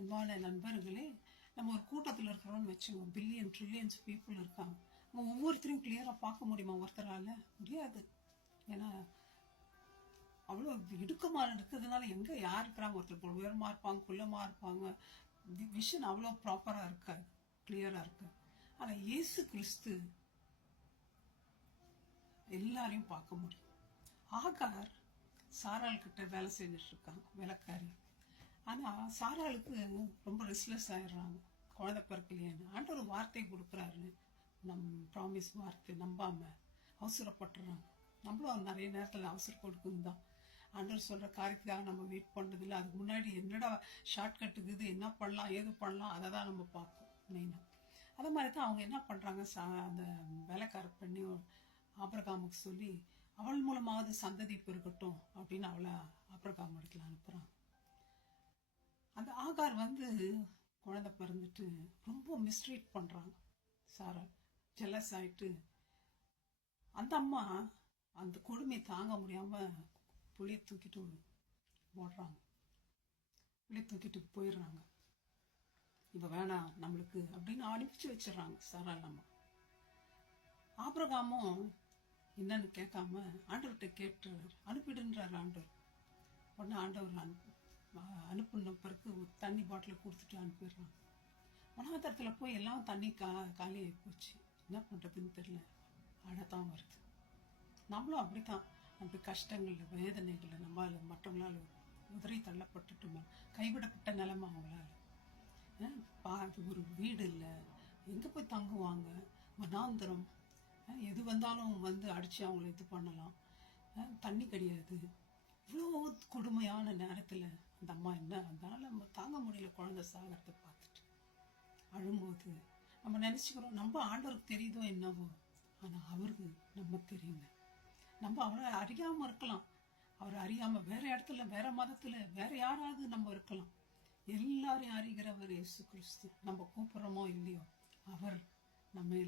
அன்பான நண்பர்களே, நம்ம ஒரு கூட்டத்தில் இருக்கிறோம்னு வச்சுக்கோங்க, பில்லியன் ட்ரில்லியன்ஸ் பீப்புள் இருக்காங்க. அவங்க ஒவ்வொருத்தரையும் கிளியராக பார்க்க முடியுமா? ஒருத்தரால முடியாது. ஏன்னா அவ்வளோ இடுக்கமாக இருக்கிறதுனால எங்கே யார் இருக்கிறாங்க? ஒருத்தர் உயரமாக இருப்பாங்க, குள்ளமாக இருப்பாங்க. விஷன் அவ்வளோ ப்ராப்பராக இருக்காது, கிளியராக இருக்காது. ஆனால் இயேசு கிறிஸ்து எல்லாரையும் பார்க்க முடியும். ஆகார் சாராள் கிட்ட வேலை செஞ்சுட்டு இருக்காங்க, வேலைக்காரி. ஆனால் சாராளுக்கு ரொம்ப ரெஸ்ட்லெஸ் ஆயிடுறாங்க, குழந்தை பிறக்கலையேன்னு. ஆண்டவர் வார்த்தை கொடுக்குறாருன்னு ப்ராமிஸ் வார்த்தை நம்பாம அவசரப்பட்டுறாங்க. நம்மளும் நிறைய நேரத்தில் அவசரம் கொடுக்குது தான். ஆண்டவர் சொல்ற காரியத்துக்காக நம்ம வெயிட் பண்றதில்லை. அதுக்கு முன்னாடி என்னடா ஷார்ட் கட்டுக்குது, என்ன பண்ணலாம் ஏது பண்ணலாம், அதை தான் நம்ம பார்ப்போம் மெயினாக. அதே மாதிரி தான் அவங்க என்ன பண்றாங்க, அந்த வேலைக்கார பண்ணி ஆபிரகாமுக்கு சொல்லி அவள் மூலமாவது சந்ததி பெருகட்டும் அப்படின்னு அவளை ஆபிரகாம் இடத்துல அனுப்புறாங்க. அந்த ஆகார் குழந்தை பிறந்துட்டு ரொம்ப மிஸ்ட்ரீட் பண்றாங்க. சாரா ஜெலஸ் ஆயிட்டு அந்த அம்மா அந்த கொடுமையை தாங்க முடியாம புளிய தூக்கிட்டு ஓடுறாங்க, புளிய தூக்கிட்டு போயிடுறாங்க. இப்ப வேணாம் நம்மளுக்கு அப்படின்னு அனுப்பிச்சு வச்சிடறாங்க சாராள் அம்மா. ஆபிரகாமும் என்னன்னு கேட்காம ஆண்டவர்கிட்ட கேட்டு அனுப்பிடுன்றார் ஆண்டவர். உடனே ஆண்டவர் அனுப்புன பிறகு தண்ணி பாட்டில் கொடுத்துட்டு அனுப்பிடுறாங்க. வனாந்தரத்தில் போய் எல்லாம் தண்ணி காலியாகி போச்சு. என்ன பண்ணுறதுன்னு தெரியல, அழத்தான் வருது. நம்மளும் அப்படித்தான், அப்படி கஷ்டங்கள்ல வேதனைகள்ல நம்மளால மற்றவங்களால உதறி தள்ளப்பட்டுட்டோம், கைவிடப்பட்ட நிலைமை அவங்களால. ஒரு வீடு இல்லை, எங்கே போய் தங்குவாங்க? வனாந்தரம், எது வந்தாலும் அடித்து அவங்கள இது பண்ணலாம், தண்ணி கிடையாது. இவ்வளோ கொடுமையான நேரத்தில் அந்த அம்மா என்ன, அதனால நம்ம தாங்க முடியல குழந்தை சாகிறத பார்த்துட்டு அழும்போது நம்ம நினச்சிக்கிறோம் நம்ம ஆண்டவருக்கு தெரியுதோ என்னவோ, ஆனால் அவருக்கு நம்ம தெரியுங்க. நம்ம அவரை அறியாமல் இருக்கலாம், அவரை அறியாமல் வேற இடத்துல வேற மதத்தில் வேற யாராவது நம்ம இருக்கலாம். எல்லாரையும் அறிகிறவர் இயேசு கிறிஸ்து. நம்ம கூப்பிட்றோமோ இல்லையோ, அவர் நம்ம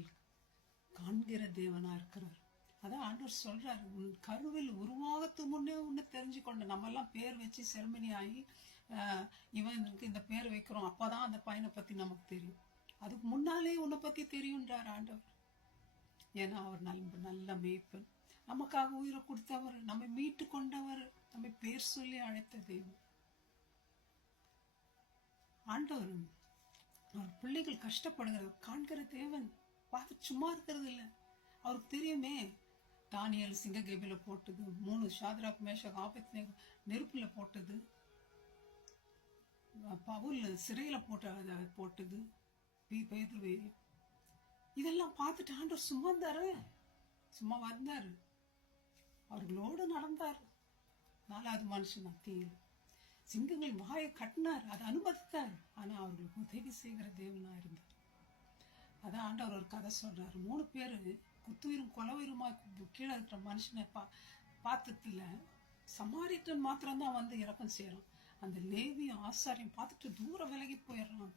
காண்கிற தேவனா இருக்கிறார். அதான் ஆண்டவர் சொல்றாரு, உன் கருவில் உருவாகத்து முன்னே உன்னை தெரிஞ்சுக்கொண்ட. நம்ம எல்லாம் பேர் வச்சு செரமனி ஆகி இவனுக்கு இந்த பேர் வைக்கிறோம், அப்பதான் அந்த பையனை பத்தி நமக்கு தெரியும். அதுக்கு முன்னாலே உன்னை பத்தி தெரியும்ன்றார் ஆண்டவர். ஏன்னா அவர் நல்ல மேய்ப்பன், நமக்காக உயிரை கொடுத்தவர், நம்மை மீட்டு கொண்டவர், நம்மை பேர் சொல்லி அழைத்த தெய்வம் ஆண்டவர். அவர் பிள்ளைகள் கஷ்டப்படுகிற காண்கிற தேவன், பார்த்து சும்மா இருக்கிறது இல்லை. அவருக்கு தெரியுமே, தானியல் சிங்ககேபில போட்டது, 3 ஷாத்ராக் மேஷக் ஆபேத்நேகோ நெருப்புல போட்டது, பவுல் சிறையில போட்டது, பேதுருவை. இதெல்லாம் பார்த்துட்டு ஆண்டவர் சும்மா வந்தாரு, அவர்களோடு நடந்தார். 4வது மனுஷன் மத்தியில் சிங்கங்கள் வாயை கட்டினார், அதை அனுமதித்தார். ஆனா அவர்களுக்கு உதவி செய்கிற தேவனா இருந்தார். அதான் ஆண்டவர் ஒரு கதை சொல்றாரு. 3 பேரு குத்துயிரும் கொலவீருமா கீழே இருக்கிற மனுஷனை பார்த்ததுல சமாரிட்டன் மாத்திரம்தான் இறக்கம் செய்யறான். அந்த லேவியும் ஆசாரியும் பார்த்துட்டு தூரம் விலகி போயிடுறான்.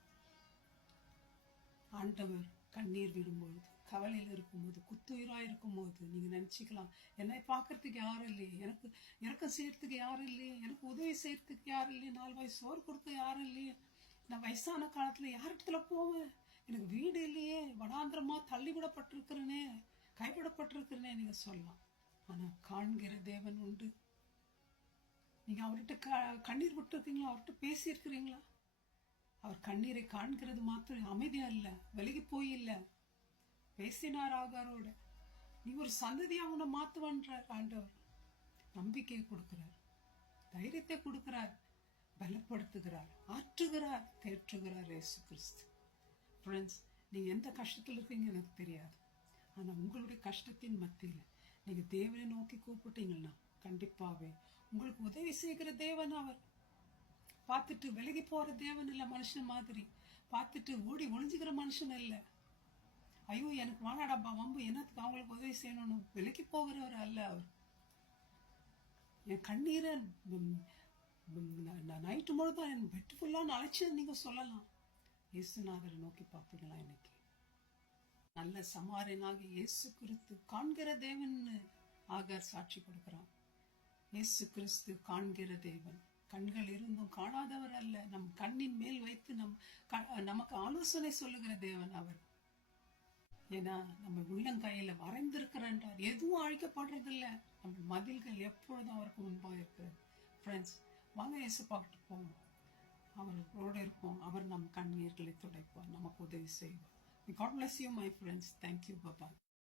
ஆண்டவர் கண்ணீர் விடும்போது, கவலையில் இருக்கும்போது, குத்துயிரா இருக்கும்போது நீங்க நினைச்சுக்கலாம், என்னை பார்க்கறதுக்கு யாரும் இல்லையே, எனக்கு இறக்கம் செய்யறதுக்கு யாரும் இல்லையே, எனக்கு உதவி செய்யறதுக்கு யாரும் இல்லையே, 4 வயசு சோறு கொடுக்க யாரும் இல்லையே, நான் வயசான காலத்துல யாரிடத்துல போவேன், எனக்கு வீடு இல்லையே, வனாந்திரமா தள்ளிவிடப்பட்டிருக்கிறேனே, கைவிடப்பட்டிருக்கிறேனே நீங்க சொல்லலாம். ஆனா காண்கிற தேவன் உண்டு. நீங்க அவர்கிட்ட கண்ணீர் விட்டு இருக்கீங்களா? அவர்கிட்ட பேசி இருக்கிறீங்களா? அவர் கண்ணீரை காண்கிறது மாத்திரம் அமைதியா இல்ல, விலகி போய் இல்ல, பேசினார் ஆகாரோட. நீ ஒரு சந்ததியா உன்னை மாத்துவான்றார் ஆண்டவர். நம்பிக்கையை கொடுக்கிறார், தைரியத்தை கொடுக்கிறார், பலப்படுத்துகிறார், ஆற்றுகிறார், தேற்றுகிறார் இயேசு கிறிஸ்து. ஃப்ரெண்ட்ஸ், நீங்க எந்த கஷ்டத்தில் இருக்கீங்க எனக்கு தெரியாது. ஆனா உங்களுடைய கஷ்டத்தின் மத்தியில நீங்க தேவனை நோக்கி கூப்பிட்டீங்கன்னா கண்டிப்பாவே உங்களுக்கு உதவி செய்கிற தேவன் அவர். பார்த்துட்டு விலகி போற தேவன் இல்ல, மனுஷன் மாதிரி பார்த்துட்டு ஓடி ஒளிஞ்சுக்கிற மனுஷன் இல்ல. ஐயோ எனக்கு வாழாடாப்பா வம்பு, என்னத்துக்கு அவங்களுக்கு உதவி செய்யணும்னு விலகி போகிறவர் அல்ல அவர். என் கண்ணீரை நைட்டு முழுதான் என் பெட்டு ஃபுல்லான்னு அழைச்சது நீங்க சொல்லலாம். இயேசுநாதரை நோக்கி பார்ப்பீங்களா? இன்னைக்கு நல்ல சமாரியனாக இயேசு கிறிஸ்து காண்கிற தேவன் ஆகார் சாட்சி கொடுக்கிறான். இயேசு கிறிஸ்து காண்கிற தேவன், கண்கள் இருந்தும் காணாதவர் அல்ல. நம் கண்ணின் மேல் வைத்து நமக்கு ஆலோசனை சொல்லுகிற தேவன் அவர். ஏன்னா நம்ம உள்ளங்கையில வரைந்திருக்கிறார். எதுவும் அழிக்கப்படுறது இல்ல. நம்ம மதில்கள் எப்பொழுதும் அவருக்கு முன்பா இருக்கு. ஃப்ரெண்ட்ஸ், வாங்க இயேசு பார்த்துட்டு போவோம். அவரோட இருப்போம். அவர் நம் கண்ணீர்களை துடைப்பார், நமக்கு உதவி செய்வார். God bless you, my friends. Thank you. Bye-bye.